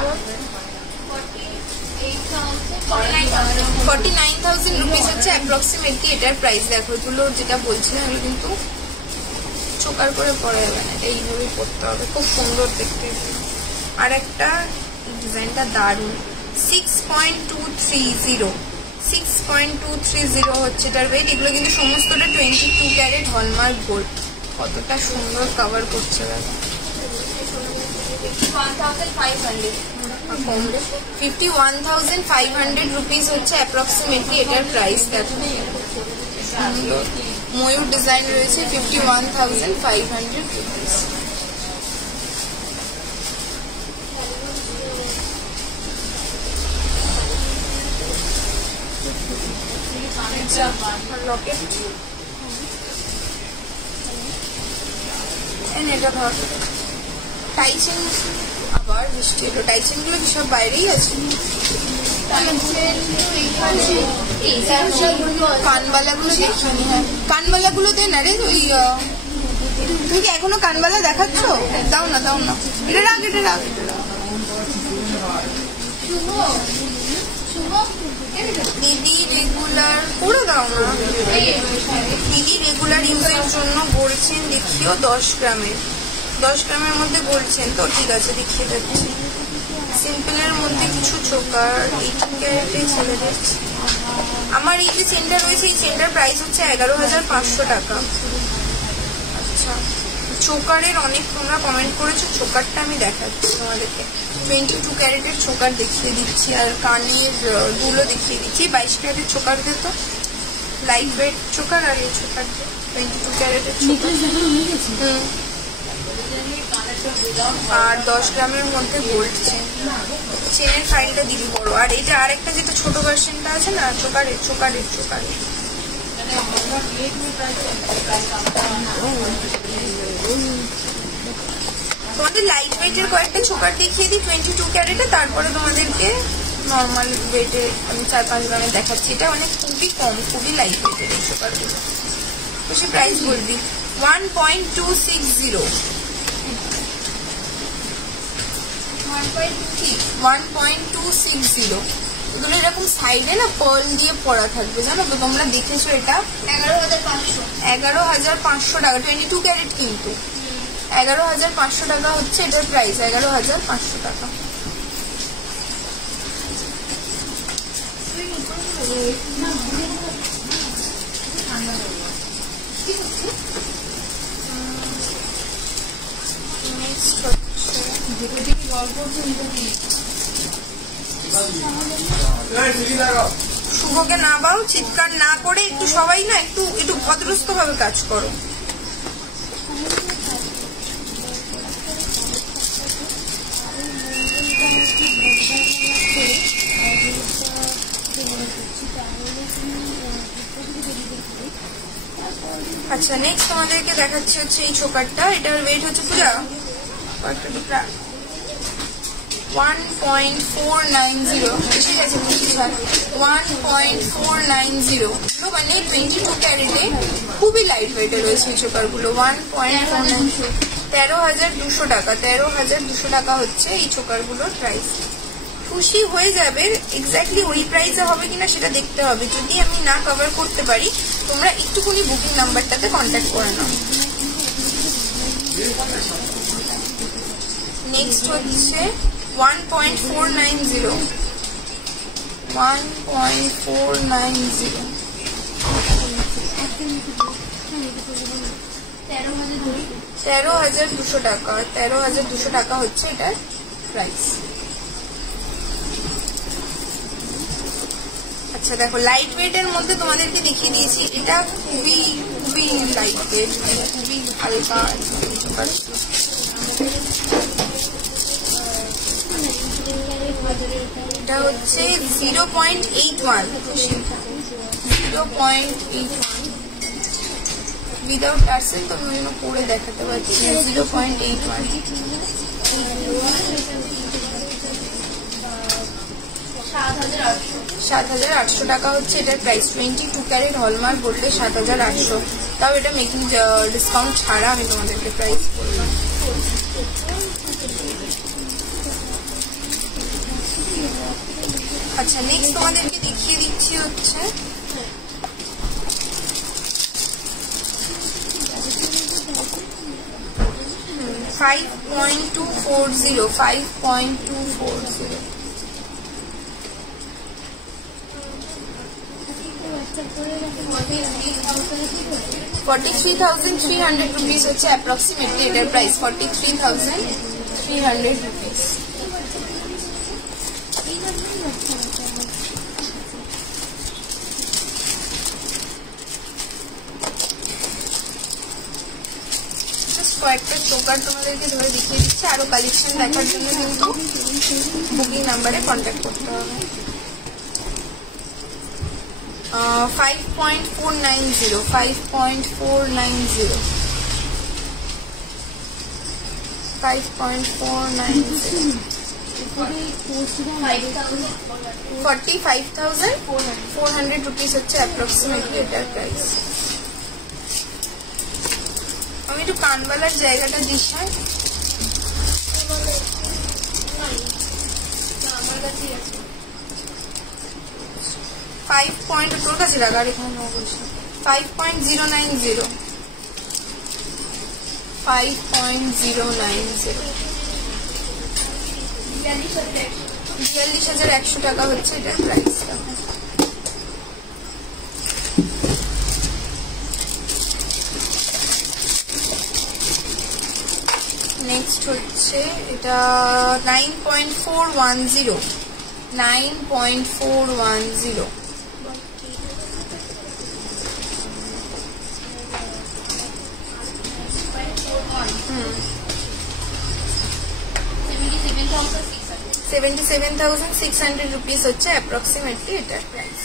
49,000 রুপিস হচ্ছে অ্যাপ্রক্সিমেটলি এটার প্রাইস। দেখো এগুলো যেটা বলছিলাম এগুলো কিন্তু চোকার করে পরা যাবে না, এটা এইভাবেই পরতে হবে, খুব সুন্দর দেখতে। আর একটা ডিজাইনটা দারুণ, 6.230, 6.230 হচ্ছে এটার ওয়েট। এগুলো কিন্তু সমস্তটা 22 ক্যারেট হলমার্ক গোল্ড। কতটা সুন্দর কভার করছে দেখো। 51,500 রুপিস হচ্ছে অ্যাপ্রক্সিমেটলি এটার প্রাইস। দেখো সুন্দর ময়ূর ডিজাইন রয়েছে, 51,500 রুপিস। লকেট এটা ধর টাইচেন, আবার বৃষ্টি এলো। টাইচেন গুলো কি সব বাইরেই আছে? কানবালা গুলো দেখিনি। হ্যাঁ কানবালা গুলো দে না রে। ওই তুমি কি এখনো কানবালা দেখাচ্ছ? দাও না দাও না, এটা রাখ, এটা রাখ, এটা রাখ। দিদি রেগুলার করে দাও না, দিদি রেগুলার ইউজের জন্য বলছেন দেখিও 10 গ্রামের মধ্যে বলছেন তো, ঠিক আছে দেখিয়ে যাচ্ছি। সিম্পলের মধ্যে কিছু চোকার 18 ক্যারেটে ছেলেদের। আমার এই যে চেনটা রয়েছে, এই চেনটার প্রাইস হচ্ছে 11,500 টাকা। আচ্ছা, চোকারের অনেক তোমরা কমেন্ট করেছো, চোকারটা আমি দেখাচ্ছি তোমাদেরকে। 22 ক্যারেটের চোকার দেখিয়ে দিচ্ছি, আর কানের দুলো দেখিয়ে দিচ্ছি। 22 ক্যারেটের চোকার দিয়ে তো লাইট ওয়েট চোকার, আর এই চোকার দিয়ে 22 ক্যারেটের চোকার। আর 10 গ্রামের মধ্যে গোল্ড চেন। চেনের ফাইলটা দিবি বড়। আর এটা আরেকটা যেটা ছোট ভার্সনটা আছে না চোকারের, তোমাদের লাইট ওয়েটের কয়েকটা চোকার দেখিয়ে দিই 22 ক্যারেটে, তারপরে তোমাদেরকে নর্মাল ওয়েটে আমি 4-5 গ্রামে দেখাচ্ছি। এটা মানে খুবই কম, খুবই লাইট ওয়েটের এই চোকারগুলো। তো সে প্রাইস বলবি 1.260, 1.260। এগুলো এরকম সাইডে না পার্ল দিয়ে পরা থাকবে, জানো তো তোমরা দেখেছো। এটা 11,500 টাকা, 22 ক্যারেট কিন্তু। 11,500 টাকা হচ্ছে এটার প্রাইস, 11,500 টাকা। শুভকে না বাও, চিৎকার না করে একটু সবাই না একটু একটু ভদ্রস্থ ভাবে কাজ করো। আচ্ছা নেক্সট তোমাদেরকে দেখাচ্ছি হচ্ছে এই চোকারটা। এটার ওয়েট হচ্ছে পূজা 1.490, এসে গেছে 1.490, মানে 22 ক্যারেটে খুবই লাইট ওয়েটে রয়েছে এই চোকারগুলো। 1.490, 13,200 টাকা, 13,200 টাকা হচ্ছে এই চোকারগুলোর প্রাইস। খুশি হয়ে যাবে, এক্স্যাক্টলি ওই প্রাইসে হবে কিনা সেটা দেখতে হবে। যদি আমি না কভার করতে পারি তোমরা একটুখানি বুকিং নাম্বারটাতে কন্ট্যাক্ট করে নাও। নেক্সট হচ্ছে 1.490, 1.490, 13,200 টাকা, 13,200 টাকা হচ্ছে এটার প্রাইস। আচ্ছা দেখো, লাইট ওয়েটের মধ্যে তোমাদেরকে দেখিয়ে দিয়েছি, এটা খুবই খুবই লাইট ওয়েট, খুবই হালকা। এটা হচ্ছে 0.81, 0.81 উইদাউট টার্সেল। তো আমি পরে দেখাতে পারছি 0.81। 7,800 টাকা হচ্ছে এটার প্রাইস। 22 ক্যারেট হলমার্ক বললে 7,800, তাও এটা মেকিং ডিসকাউন্ট ছাড়া আমি তোমাদেরকে প্রাইস বললাম। আচ্ছা নেক্সট তোমাদেরকে দেখিয়ে দিচ্ছি হচ্ছে $5.240, 5.240, 43,300 রুপিস হচ্ছে অ্যাপ্রক্সিমেটলি এটার প্রাইস। 43,300 রুপিস। কয়েকটা চোকার তোমাদেরকে ধরে দেখিয়ে দিচ্ছি, আরো কালেকশন দেখার জন্য কিন্তু বুকিং নাম্বারে কন্ট্যাক্ট করতে হবে। 5.490, 5.490, 5.490, 45,400 রুপিস হচ্ছে অ্যাপ্রক্সিমেটলি এটার প্রাইস। আমি একটু কানবালার জায়গাটা দিস, আমার কাছেই আছে। 5 পয়েন্ট তোর কাছে রাখা, এখানে 5.090, 5.090, 42,100 টাকা হচ্ছে এটার প্রাইসটা। নেক্সট হচ্ছে এটা 9.410, 9.410, $77,600 রুপিস হচ্ছে অ্যাপ্রক্সিমেটলি এটার প্রাইস।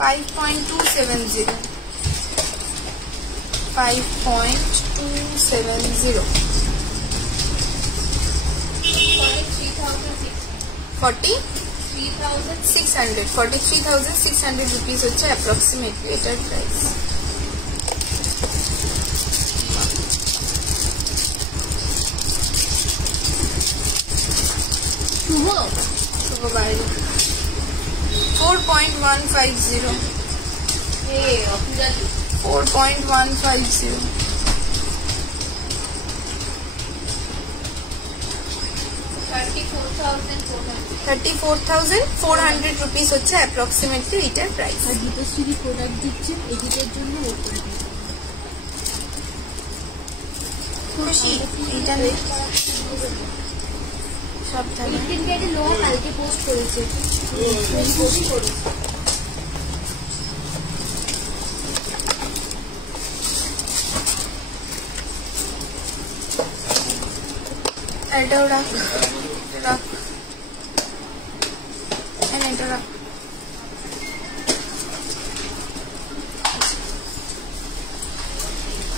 $5.270, 5.270, 43,600 রুপিস হচ্ছে অ্যাপ্রক্সিমেটলি এটার প্রাইস। শুভ বাইরে 4.150 4.150 34,400 রুপিস হচ্ছে অ্যাপ্রক্সিমেটলি এটার প্রাইস। আর দীপশ্রী প্রোডাক্ট দিচ্ছে এডিটের জন্য খুশি এটা নেই সাবধানে লো কালকে পোস্ট করেছে এটাও রাখ রাখ এটা রাখ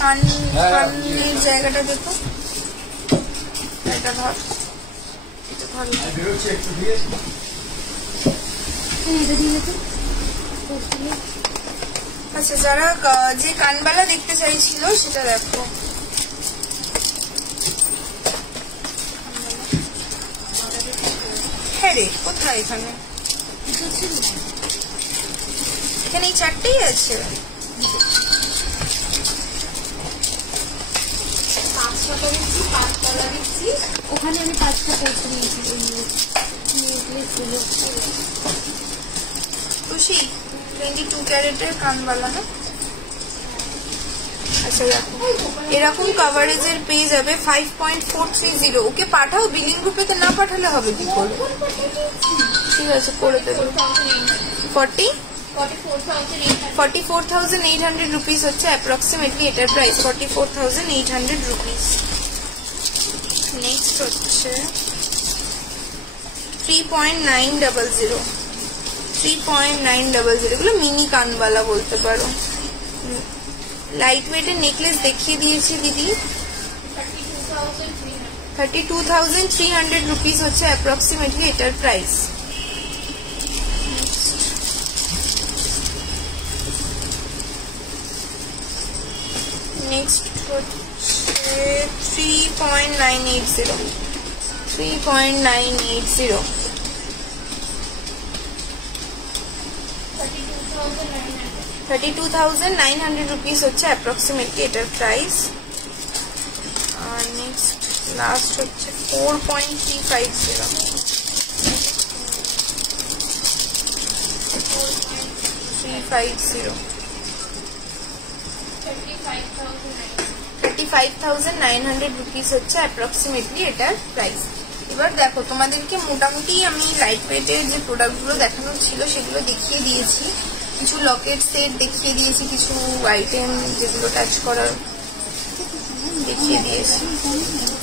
কানের জায়গাটা দেখো এটা ধর এটা ধর আচ্ছা যারা যে কানবালা দেখতে চাইছিল সেটা দেখো হ্যাঁ রে কোথায় এখানে এখানে এই চারটেই আছে ওখানে আমি 5টা পোস্ট দিয়েছি খুশি 22 ক্যারেটের কানবালা না আচ্ছা দেখো এরকম কভারেজের পেয়ে যাবে 5.430 ওকে পাঠাও বিলিং গ্রুপেতে না পাঠালে হবে কি করে ঠিক আছে করে দেবো 44,800 রুপিস হচ্ছে অ্যাপ্রক্সিমেটলি এটার প্রাইস 44,800 রুপিস নেক্সট হচ্ছে 3.900 এগুলো মিনি কানবালা বলতে পারো লাইট ওয়েটের নেকলেস দেখিয়ে দিয়েছি দিদি 32,300 রুপিস হচ্ছে অ্যাপ্রক্সিমেটলি এটার প্রাইস নেক্সট হচ্ছে 3.980 32,900 রুপিস হচ্ছে অ্যাপ্রক্সিমেটলি এটার প্রাইস আর নেক্সট লাস্ট হচ্ছে 35,900 রুপিস হচ্ছে অ্যাপ্রক্সিমেটলি এটার প্রাইস এবার দেখো তোমাদেরকে মোটামুটি আমি লাইট ওয়েটের যে প্রোডাক্টগুলো দেখানোর ছিল সেগুলো দেখিয়ে দিয়েছি কিছু লকেট সেট দেখিয়ে দিয়েছি কিছু আইটেম যেগুলো টাচ করার দেখিয়ে দিয়েছি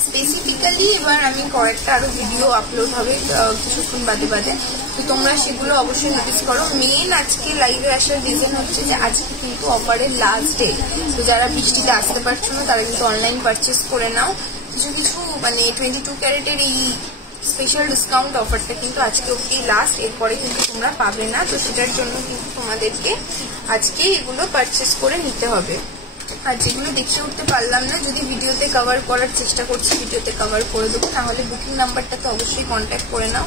স্পেসিফিক্যালি এবার আমি কয়েকটা আরো ভিডিও আপলোড হবে কিছুক্ষণ বাদে তো তোমরা সেগুলো অবশ্যই নোটিস করো মেন আজকে লাইভে আসার রিজন হচ্ছে যে আজকে কিন্তু অফারের লাস্ট ডে তো যারা বৃষ্টিতে আসতে পারছো না তারা কিন্তু অনলাইন পারচেস করে নাও কিছু মানে 22 ক্যারেটের এই স্পেশাল ডিসকাউন্ট অফারটা কিন্তু আজকে অবধি লাস্ট এরপরে কিন্তু তোমরা পাবে না তো সেটার জন্য কিন্তু তোমাদেরকে আজকে এগুলো পারচেস করে নিতে হবে আর যেগুলো দেখিয়ে উঠতে পারলাম না যদি ভিডিওতে কভার করার চেষ্টা করছি ভিডিওতে কভার করে দেবো নাহলে বুকিং নাম্বারটাতে অবশ্যই কন্ট্যাক্ট করে নাও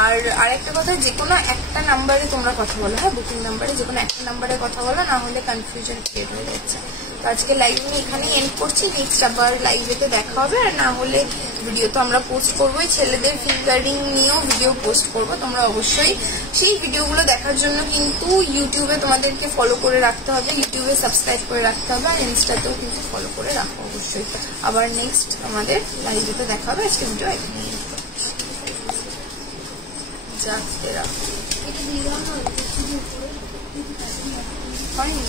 আর আরেকটা কথা যে কোনো একটা নাম্বারে তোমরা কথা বলো হ্যাঁ বুকিং নাম্বারে যে কোনো একটা নাম্বারে কথা বলো না হলে কনফিউশন ক্রিয়েট হয়ে যাচ্ছে তো আজকে লাইভ আমি এখানেই এন্ড করছি নেক্সট আবার লাইভেতে দেখা হবে আর না হলে ভিডিও তো আমরা পোস্ট করবোই ছেলেদের ফিঙ্গারিং নিয়েও ভিডিও পোস্ট করবো তোমরা অবশ্যই সেই ভিডিওগুলো দেখার জন্য কিন্তু ইউটিউবে তোমাদেরকে ফলো করে রাখতে হবে ইউটিউবে সাবস্ক্রাইব করে রাখতে হবে আর ইনস্টাতেও কিন্তু ফলো করে রাখো অবশ্যই আবার নেক্সট আমাদের লাইভেতে দেখা হবে আজকে ভিডিও এখানে যাতে রাখো হয়নি